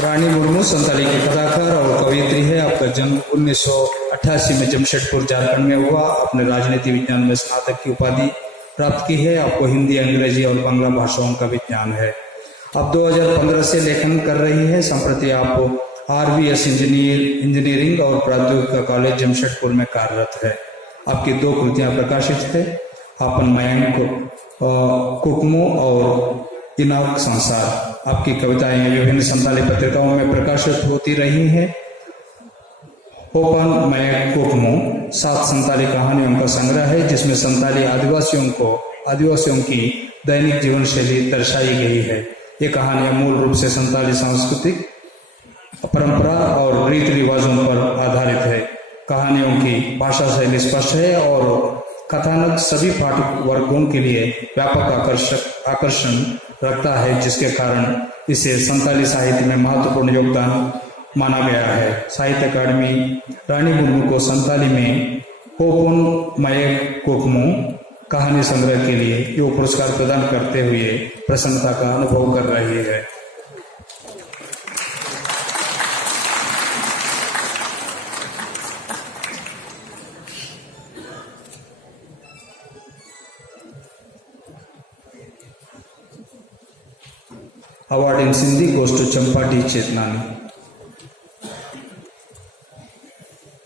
रानी मुर्मू संताली की कलाकार और कवयित्री है। आपका जन्म 1988 में जमशेदपुर झारखंड में हुआ। आपने राजनीति विज्ञान में स्नातक की उपाधि प्राप्त की है। आपको हिंदी, अंग्रेजी और बांग्ला भाषाओं का भी ज्ञान है। आप 2015 से लेखन कर रही है। संप्रति आप RVS इंजीनियरिंग और प्रौद्योगिकी कॉलेज जमशेदपुर में कार्यरत है। आपकी 2 कृतियां प्रकाशित है, आपन मयंक कुकमू और इनाक संसार। आपकी कविताएं विभिन्न संताली पत्रिकाओं में प्रकाशित होती रही हैं। ओपन मयंक कुकमू 7 संताली कहानियों का संग्रह है, जिसमें संताली आदिवासियों की दैनिक जीवन शैली दर्शाई गई है। ये कहानियां मूल रूप से संताली सांस्कृतिक परंपरा और रीति रिवाजों पर आधारित है। कहानियों की भाषा शैली स्पष्ट है और कथानक सभी पाठक वर्गों के लिए व्यापक आकर्षण रखता है, जिसके कारण इसे संताली साहित्य में महत्वपूर्ण योगदान माना गया है। साहित्य अकादमी रानी मुर्मू को संताली में होपुन मयंक कुकमू कहानी संग्रह के लिए यो पुरस्कार प्रदान करते हुए प्रसन्नता का अनुभव कर रही है। Award in Sindhi goes to Champa D. Chetnani.